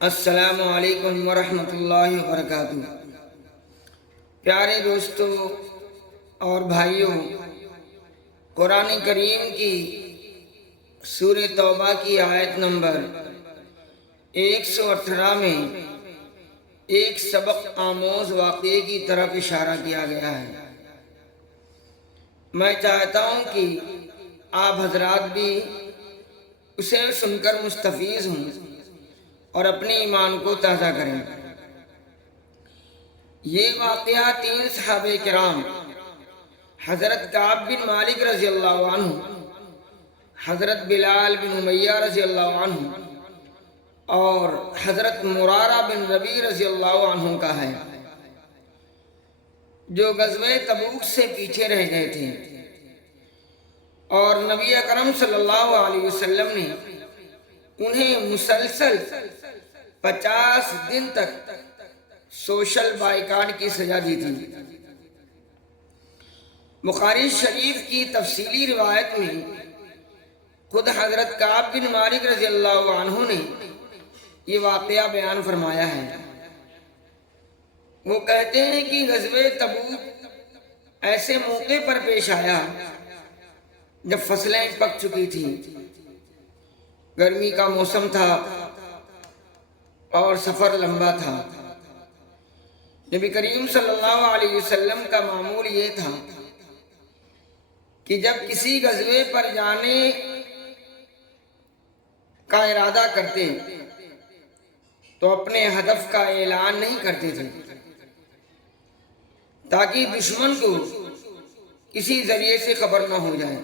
अस्सलामु अलैकुम वरहमतुल्लाहि वबरकातुहू। प्यारे दोस्तों और भाइयों, कुरान करीम की सूरह तौबा की आयत नंबर 118 में एक सबक आमोज वाक़े की तरफ इशारा किया गया है। मैं चाहता हूँ कि आप हजरात भी उसे सुनकर मुस्तफ़ीज़ हों और अपने ईमान को ताज़ा करें। ये वाक़या 3 सहाबे किराम हज़रत काब बिन मालिक रज़ी अल्लाहु अन्हु, हज़रत बिलाल बिन उमैया रज़ी अल्लाहु अन्हु और हज़रत मुरारा बिन रबी रज़ी अल्लाहु अन्हु का है, जो ग़ज़वे तबूक से पीछे रह गए थे और नबी अकरम सल्लल्लाहु अलैहि वसल्लम ने उन्हें मुसलसल 50 दिन तक सोशल बाइकाट की सजा दी थी। बुखारी शरीफ की तफसीली रिवायत में खुद हजरत काब बिन मालिक रज़ी अल्लाहु अन्हु ने ये वाक़या बयान फरमाया है। वो कहते हैं कि ग़ज़वे तबूक ऐसे मौके पर पेश आया जब फसलें पक चुकी थी, गर्मी का मौसम था और सफ़र लंबा था। नबी करीम सल्लल्लाहु अलैहि वसल्लम का मामूल ये था कि जब किसी ग़ज़वे पर जाने का इरादा करते तो अपने हदफ का ऐलान नहीं करते थे, ताकि दुश्मन को किसी जरिए से खबर न हो जाए।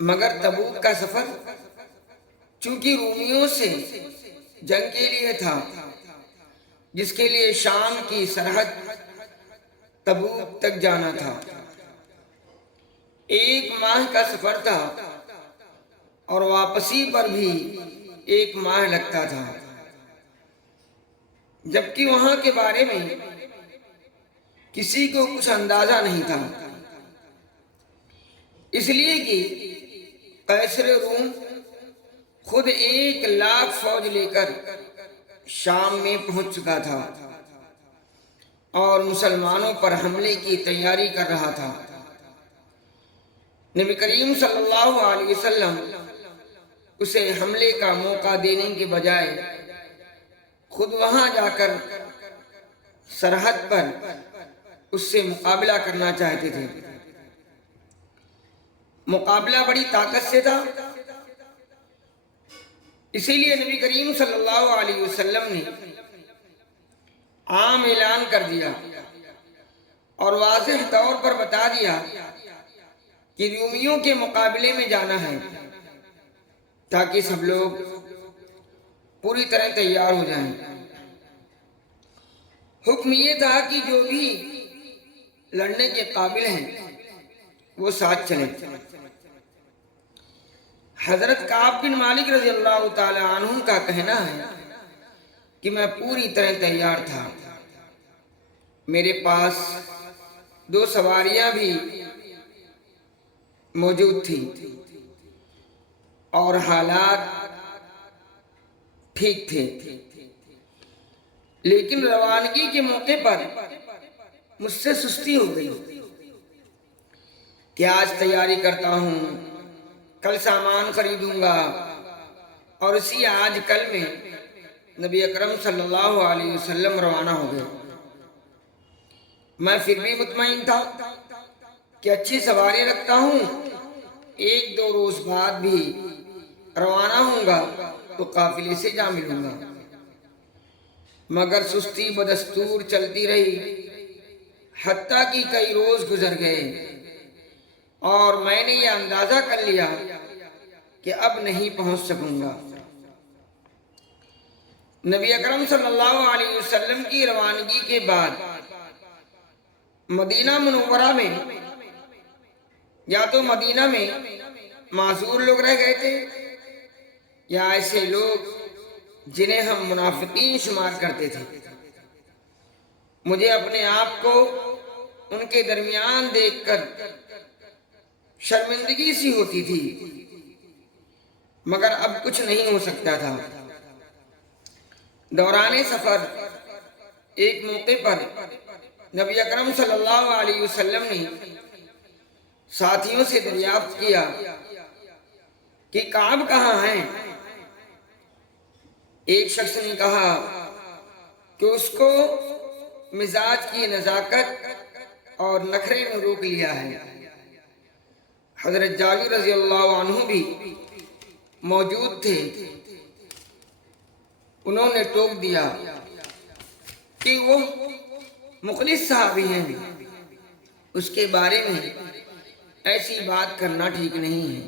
मगर तबूक का सफर चूंकि रूमियों से जंग के लिए था, जिसके लिए शाम की सरहद तबूक तक जाना था, 1 माह का सफर था और वापसी पर भी 1 माह लगता था, जबकि वहां के बारे में किसी को कुछ अंदाजा नहीं था, इसलिए कि कैसर रूम खुद 1 लाख फौज लेकर शाम में पहुंच चुका था और मुसलमानों पर हमले की तैयारी कर रहा था। नबी करीम सल्लल्लाहु अलैहि वसल्लम उसे हमले का मौका देने के बजाय खुद वहां जाकर सरहद पर उससे मुकाबला करना चाहते थे। मुकाबला बड़ी ताकत से था, इसीलिए नबी करीम सल्लल्लाहु अलैहि वसल्लम ने आम ऐलान कर दिया और वाज़ेह तौर पर बता दिया कि रूमियों के मुकाबले में जाना है, ताकि सब लोग पूरी तरह तैयार हो जाएं। हुक्म ये था कि जो भी लड़ने के काबिल हैं वो साथ चले। हजरत काब बिन मालिक रज़ी अल्लाह ताला अन्हु का कहना है कि मैं पूरी तरह तैयार था। मेरे पास 2 सवारियां भी मौजूद थी और हालात ठीक थे, लेकिन रवानगी के मौके पर मुझसे सुस्ती हो गई कि आज तैयारी करता हूँ, कल सामान खरीदूंगा और इसी आज कल में नबी अकरम सल्लल्लाहु अलैहि वसल्लम रवाना हो गए। मैं फिर भी मुतमईन था कि अच्छी सवारी रखता हूँ, 1-2 रोज बाद भी रवाना होऊंगा तो काफिले से जा मिलूंगा। मगर सुस्ती बदस्तूर चलती रही, हत्ता कि कई रोज गुजर गए और मैंने ये अंदाजा कर लिया कि अब नहीं पहुंच सकूंगा। नबी अकरम सल्लल्लाहु अलैहि वसल्लम की रवानगी के बाद मदीना मुनव्वरा में या तो मदीना में मासूर लोग रह गए थे या ऐसे लोग जिन्हें हम मुनाफिकीन शुमार करते थे। मुझे अपने आप को उनके दरमियान देखकर शर्मिंदगी सी होती थी, मगर अब कुछ नहीं हो सकता था। दौरान सफर एक मौके पर नबी अकरम सल्लल्लाहु अलैहि वसल्लम ने साथियों से दरियाफ्त किया कि काब कहाँ है। एक शख्स ने कहा कि उसको मिजाज की नजाकत और नखरे ने रोक लिया है। हजरत जाबिर रज़ी अल्लाह अन्हु भी मौजूद थे। उन्होंने टोक दिया कि वो मुखलिस सहाबी हैं, उसके बारे में ऐसी बात करना ठीक नहीं है।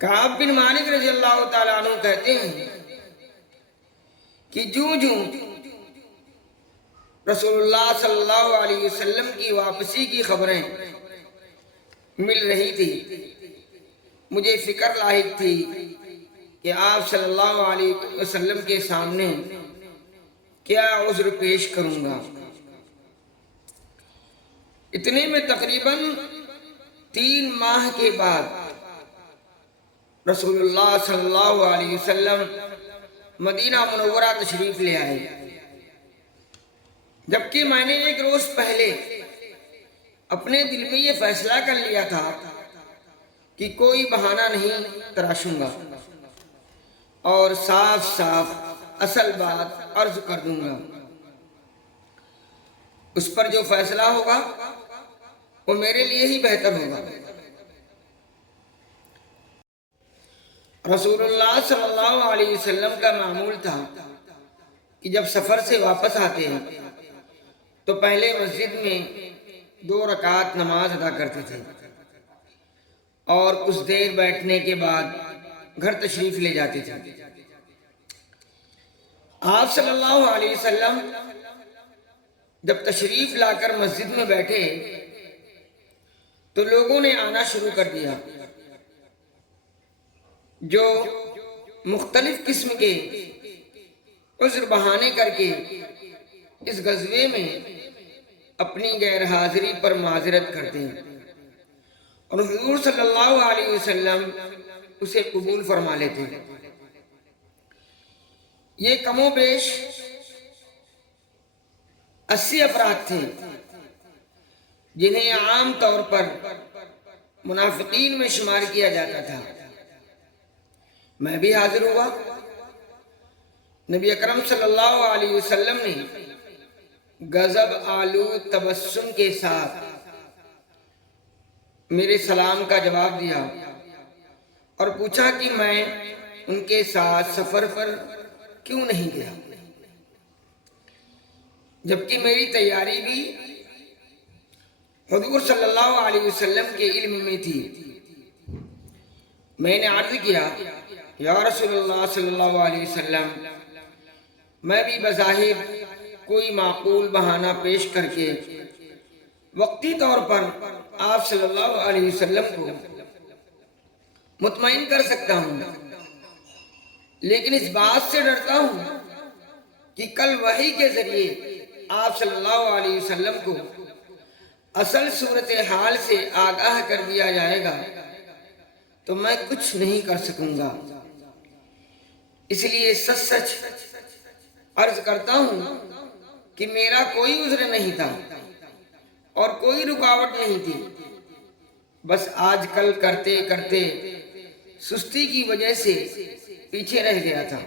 काब बिन मालिक रज़ी अल्लाह ताला अन्हु कहते हैं कि जूं-जूं रसूलुल्लाह सल्लल्लाहु अलैहि वसल्लम की वापसी की खबरें मिल रही थी, मुझे फिक्र लाहिक थी कि आप सल्लल्लाहु अलैहि वसल्लम के सामने क्या उज़्र पेश करूंगा। इतने में तकरीबन 3 माह के बाद रसूलुल्लाह सल्लल्लाहु अलैहि वसल्लम मदीना मुनव्वरा तशरीफ ले आए, जबकि मैंने एक रोज पहले अपने दिल में ये फैसला कर लिया था कि कोई बहाना नहीं तराशूंगा और साफ साफ असल बात अर्ज कर दूंगा। उस पर जो फैसला होगा वो मेरे लिए ही बेहतर होगा। रसूलुल्लाह सल्लल्लाहु अलैहि वसल्लम का मामूल था कि जब सफर से वापस आते हैं तो पहले मस्जिद में 2 रकात नमाज अदा करते थे और कुछ देर बैठने के बाद घर तशरीफ ले जाते थे। आप सल्लल्लाहु अलैहि वसल्लम जब तशरीफ लाकर मस्जिद में बैठे तो लोगों ने आना शुरू कर दिया, जो मुख्तलिफ किस्म के उज़्र बहाने करके इस गज़वे में अपनी गैर हाजिरी पर माजरत करते हैं और हुज़ूर सल्लल्लाहु अलैहि वसल्लम उसे कबूल फरमा लेते हैं। ये कमोबेश 80 अफराद थे जिन्हें आम तौर पर मुनाफिकीन में शुमार किया जाता था। मैं भी हाजिर हुआ। नबी अकरम सल्लल्लाहु अलैहि वसल्लम ने गजब आलू तबस्सुम के साथ मेरे सलाम का जवाब दिया और पूछा कि मैं उनके साथ सफर पर क्यों नहीं गया, जबकि मेरी तैयारी भी हुज़ूर सल्लल्लाहु अलैहि वसल्लम के इल्म में थी। मैंने अर्ज़ किया, या रसूलुल्लाह सल्लल्लाहु अलैहि वसल्लम, मैं भी बज़ाहिर कोई माकूल बहाना पेश करके वक्ती तौर पर आप सल्लल्लाहु अलैहि वसल्लम को मुतमईन कर सकता हूँ, लेकिन इस बात से डरता हूँ कि कल वही के जरिए आप सल्लल्लाहु अलैहि वसल्लम को असल सूरत हाल से आगाह कर दिया जाएगा तो मैं कुछ नहीं कर सकूंगा। इसलिए सच सच अर्ज करता हूं कि मेरा कोई उज़्र नहीं था और कोई रुकावट नहीं थी, बस आज कल करते करते सुस्ती की वजह से पीछे रह गया था।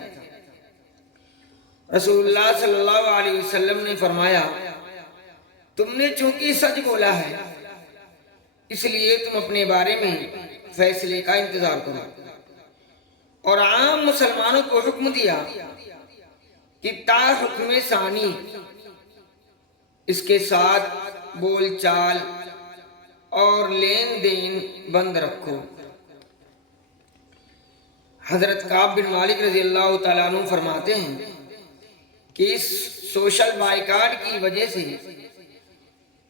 रसूलुल्लाह सल्लल्लाहु अलैहि वसल्लम ने फरमाया, तुमने चूंकि सच बोला है इसलिए तुम अपने बारे में फैसले का इंतजार करो और आम मुसलमानों को हुक्म दिया कि ता हुक्म सानी इसके साथ बोलचाल और लेन देन बंद रखो। हजरत काब बिन मालिक रज़ी अल्लाह ताला अन्हु फरमाते हैं कि इस सोशल बाइकाट की वजह से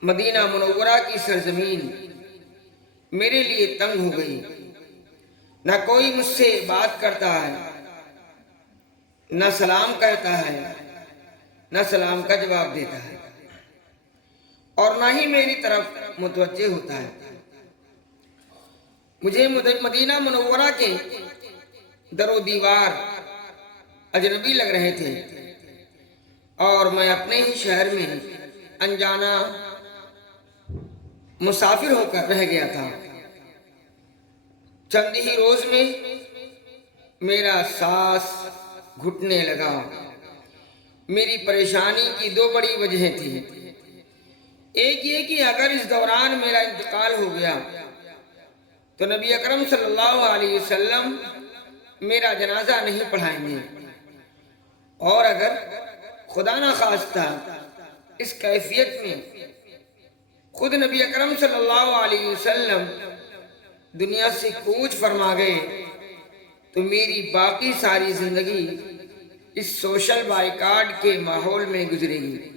मदीना मुनव्वरा की सरजमीन मेरे लिए तंग हो गई। न कोई मुझसे बात करता है, न सलाम कहता है, न सलाम का जवाब देता है और न ही मेरी तरफ मुतवज्जे होता है। मुझे मदीना मुनव्वरा के दरो दीवार अजनबी लग रहे थे और मैं अपने ही शहर में अनजाना मुसाफिर होकर रह गया था। चंद ही रोज में मेरा सांस घुटने लगा। मेरी परेशानी की दो बड़ी वजहें थी। एक ये कि अगर इस दौरान मेरा इंतकाल हो गया तो नबी अकरम सल्लल्लाहु अलैहि वसल्लम मेरा जनाजा नहीं पढ़ाएंगे, और अगर खुदा ना खास्ता इस कैफियत में खुद नबी अकरम सल्लल्लाहु अलैहि वसल्लम दुनिया से कूच फरमा गए तो मेरी बाकी सारी जिंदगी इस सोशल बाइकाट के माहौल में गुजरेगी।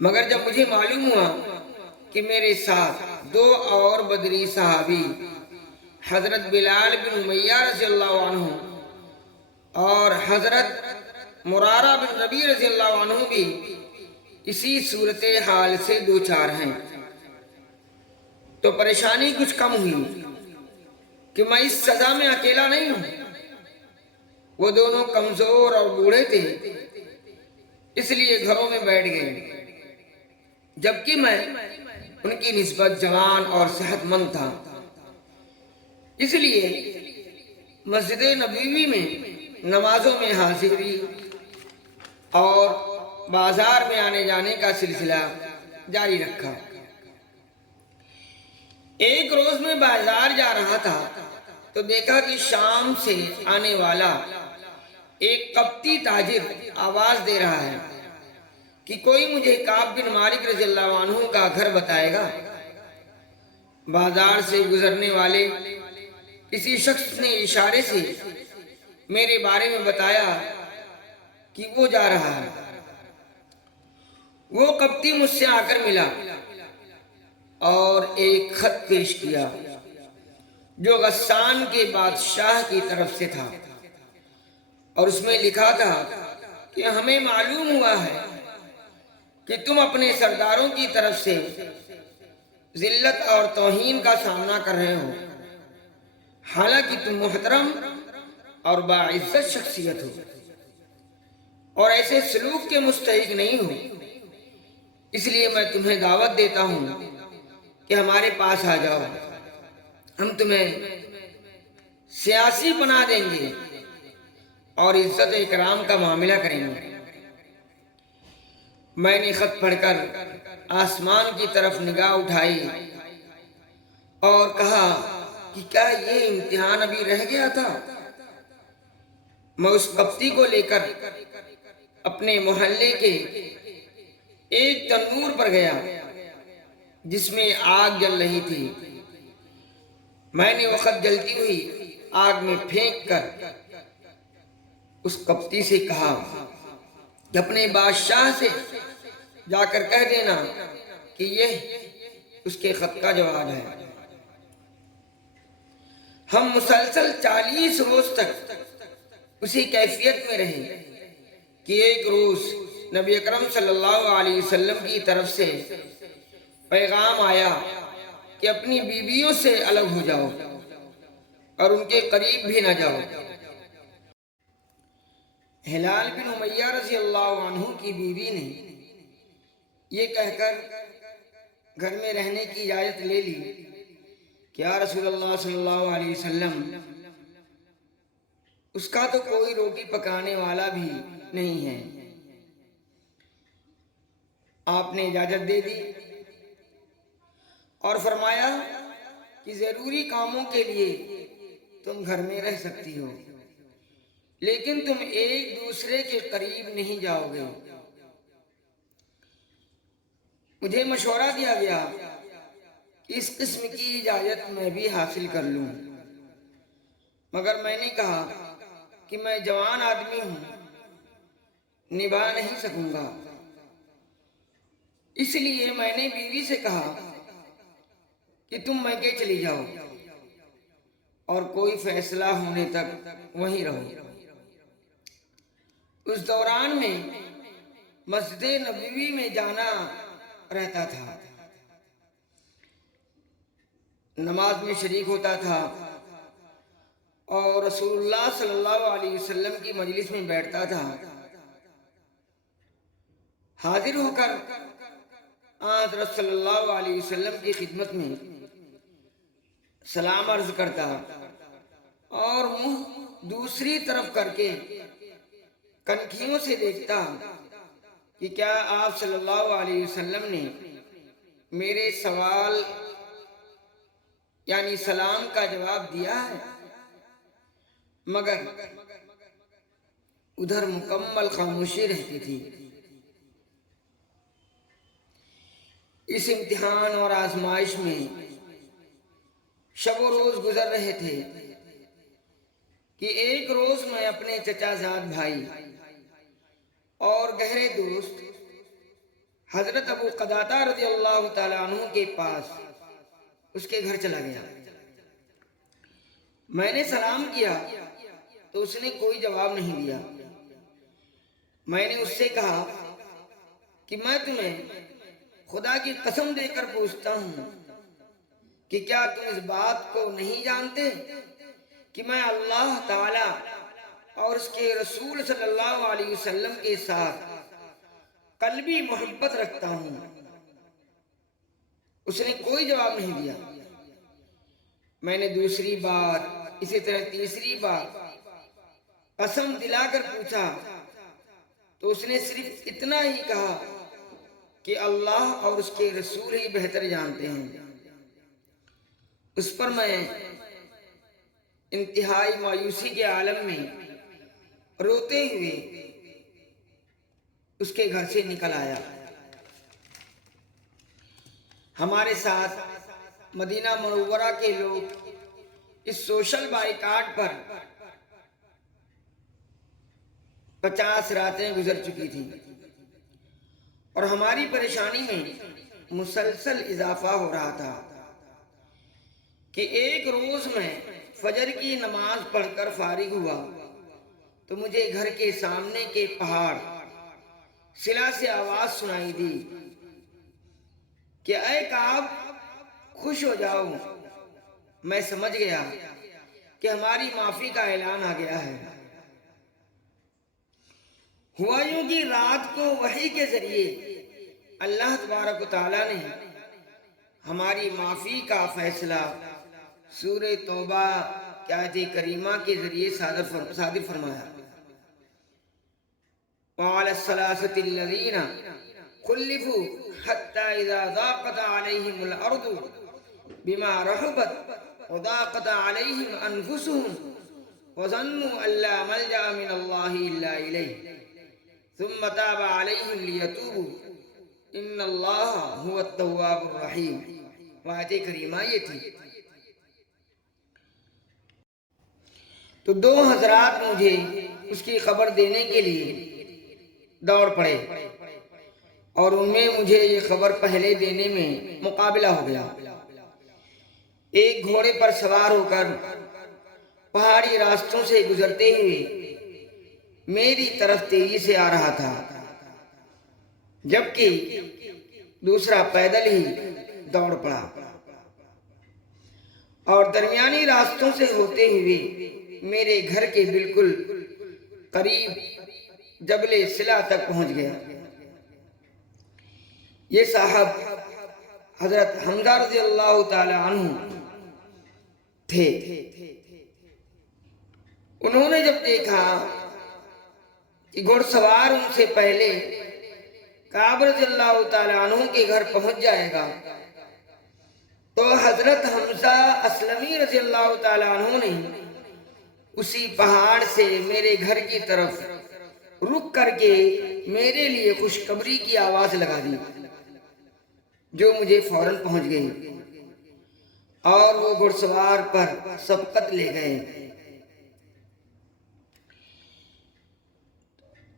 मगर जब मुझे मालूम हुआ कि मेरे साथ दो और बदरी सहाबी हजरत बिलाल बिन उमैया रज़ियल्लाहु अन्हु और हजरत मुरारा बिन रबी रज़ियल्लाहु अन्हु भी इसी सूरत हाल से दो चार हैं, तो परेशानी कुछ कम हुई कि मैं इस सजा में अकेला नहीं हूं। वो दोनों कमजोर और बूढ़े थे, इसलिए घरों में बैठ गए, जबकि मैं उनकी निस्बत जवान और सेहतमंद था। इसलिए मस्जिद नबवी में नमाजों में हाजिरी और बाजार में आने जाने का सिलसिला जारी रखा। एक रोज मैं बाजार जा रहा था तो देखा कि शाम से आने वाला एक कप्ती ताजिर आवाज दे रहा है कि कोई मुझे काब बिन मालिक रज़ियल्लाहु अन्हु का घर बताएगा। बाजार से गुजरने वाले किसी शख्स ने इशारे से मेरे बारे में बताया कि वो जा रहा है। वो कप्ती मुझसे आकर मिला और एक खत पेश किया जो गस्सान के बादशाह की तरफ से था, और उसमें लिखा था कि हमें मालूम हुआ है कि तुम अपने सरदारों की तरफ से जिल्लत और तौहीन का सामना कर रहे हो, हालांकि तुम मुहतरम और बाइज्जत शख्सियत हो और ऐसे सलूक के मुस्तहिक नहीं हो। इसलिए मैं तुम्हें दावत देता हूं कि हमारे पास आ जाओ, हम तुम्हें सियासी बना देंगे और इज्जत इकराम का मामला करेंगे। मैंने खत पढ़कर आसमान की तरफ निगाह उठाई और कहा कि क्या ये इम्तिहान अभी रह गया था। मैं उस कप्ती को लेकर अपने मोहल्ले के एक तंदूर पर गया जिसमें आग जल रही थी। मैंने वो खत जलती हुई आग में फेंक कर उस कप्ती से कहा कि अपने बादशाह से जाकर कह देना कि यह उसके खत का जवाब है। हम मुसलसल 40 रोज तक उसी कैफियत में रहे कि एक रोज नबी अकरम सल्लल्लाहु अलैहि वसल्लम की तरफ से पैगाम आया कि अपनी बीवियों से अलग हो जाओ और उनके करीब भी ना जाओ। हिलाल बिन उमैया रज़ियल्लाहु अन्हु की बीवी ने ये कहकर घर में रहने की इजाजत ले ली कि या रसूलल्लाह सल्लल्लाहु अलैहि वसल्लम, उसका तो कोई रोटी पकाने वाला भी नहीं है। आपने इजाजत दे दी और फरमाया कि जरूरी कामों के लिए तुम घर में रह सकती हो, लेकिन तुम एक दूसरे के करीब नहीं जाओगे। मुझे मशवरा दिया गया कि इस किस्म की इजाजत मैं भी हासिल कर लूं, मगर मैंने कहा कि मैं जवान आदमी हूं, निभा नहीं सकूंगा। इसलिए मैंने बीवी से कहा कि तुम मैके चली जाओ और कोई फैसला होने तक वहीं रहो। उस दौरान में मस्जिद नबवी में जाना रहता था, नमाज में शरीक होता था और रसूलुल्लाह सल्लल्लाहु अलैहि वसल्लम की मजलिस में बैठता था, हाजिर होकर हज़रत सल्लल्लाहु अलैहि वसल्लम की खिदमत में सलाम अर्ज करता और मुंह दूसरी तरफ करके कनखियों से देखता कि क्या आप सल्लल्लाहु अलैहि वसल्लम ने मेरे सवाल यानी सलाम का जवाब दिया है। मगर उधर मुकम्मल खामोशी रहती थी। इस इम्तिहान और आजमाइश में शब रोज गुजर रहे थे कि एक रोज मैं अपने चचाजाद भाई और गहरे दोस्त हजरत अबू कदाता रज़ी अल्लाह ताला अन्हु के पास उसके घर चला गया। मैंने सलाम किया तो उसने कोई जवाब नहीं दिया। मैंने उससे कहा कि मैं तुम्हें खुदा की कसम देकर पूछता हूं कि क्या तुम इस बात को नहीं जानते कि मैं अल्लाह ताला और उसके रसूल सल्लल्लाहु अलैहि वसल्लम के साथ कल्बी मोहब्बत रखता हूं। उसने कोई जवाब नहीं दिया। मैंने दूसरी बार, इसी तरह तीसरी बार कसम दिलाकर पूछा तो उसने सिर्फ इतना ही कहा कि अल्लाह और उसके रसूल ही बेहतर जानते हैं। उस पर मैं इंतहाई मायूसी के आलम में रोते हुए उसके घर से निकल आया। हमारे साथ मदीना मुनव्वरा के लोग इस सोशल बाइकाट पर 50 रातें गुजर चुकी थी और हमारी परेशानी में मुसलसल इजाफा हो रहा था कि एक रोज में फजर की नमाज पढ़कर फारिग हुआ तो मुझे घर के सामने के पहाड़ सिला से आवाज सुनाई दी कि ऐ काब, खुश हो जाओ। मैं समझ गया कि हमारी माफी का ऐलान आ गया है। हुआ यूं कि रात को वही के जरिए अल्लाह तबारक व तआला ने हमारी माफी का फैसला सूरे तौबा की आयत करीमा के जरिए सादिर फरमाया। वअला सलासतिल्लज़ीना खुल्लिफू हत्ता इज़ा ज़ाक़त अलैहिमुल अर्दु बिमा रहबत व ज़ाक़त अलैहिम अनफुसुहुम व ज़न्नु अल्ला मल्जा मिनल्लाहि इल्ला इलैहि सुम्मा ताबा अलैहिम लियतूबू इन्नल्लाह हुवत तव्वाबुर रहीम। आयत करीमा ये थी। तो दो हजरात मुझे उसकी खबर देने के लिए दौड़ पड़े और उनमें मुझे ये खबर पहले देने में मुकाबला हो गया। एक घोड़े पर सवार होकर पहाड़ी रास्तों से गुजरते हुए मेरी तरफ तेजी से आ रहा था, जबकि दूसरा पैदल ही दौड़ पड़ा और दरमियानी रास्तों से होते हुए मेरे घर के बिल्कुल करीब जबले सिला तक पहुंच गया। ये साहब हजरत हमजा रज़ी अल्लाह ताला अन्हु थे। उन्होंने जब देखा कि घुड़सवार उनसे पहले काब रज़ी अल्लाह ताला अन्हु के घर पहुंच जाएगा, तो हजरत हमजा असलमी रज़ी अल्लाह ताला अन्हु ने उसी पहाड़ से मेरे घर की तरफ रुक करके मेरे लिए खुशखबरी की आवाज लगा दी, जो मुझे फौरन पहुंच गई और वो घुड़सवार पर सबकत ले गए।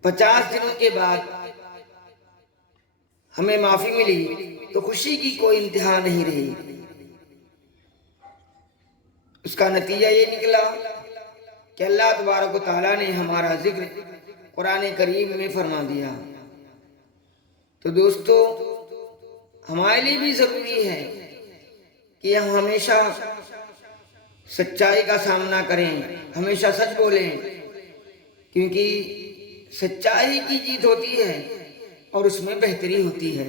50 दिनों के बाद हमें माफी मिली तो खुशी की कोई इंतहा नहीं रही। उसका नतीजा ये निकला कि अल्लाह तबारक व तआला ने हमारा जिक्र कुरान करीम में फरमा दिया। तो दोस्तों, हमारे लिए भी जरूरी है कि हम हमेशा सच्चाई का सामना करें, हमेशा सच बोलें, क्योंकि सच्चाई की जीत होती है और उसमें बेहतरी होती है।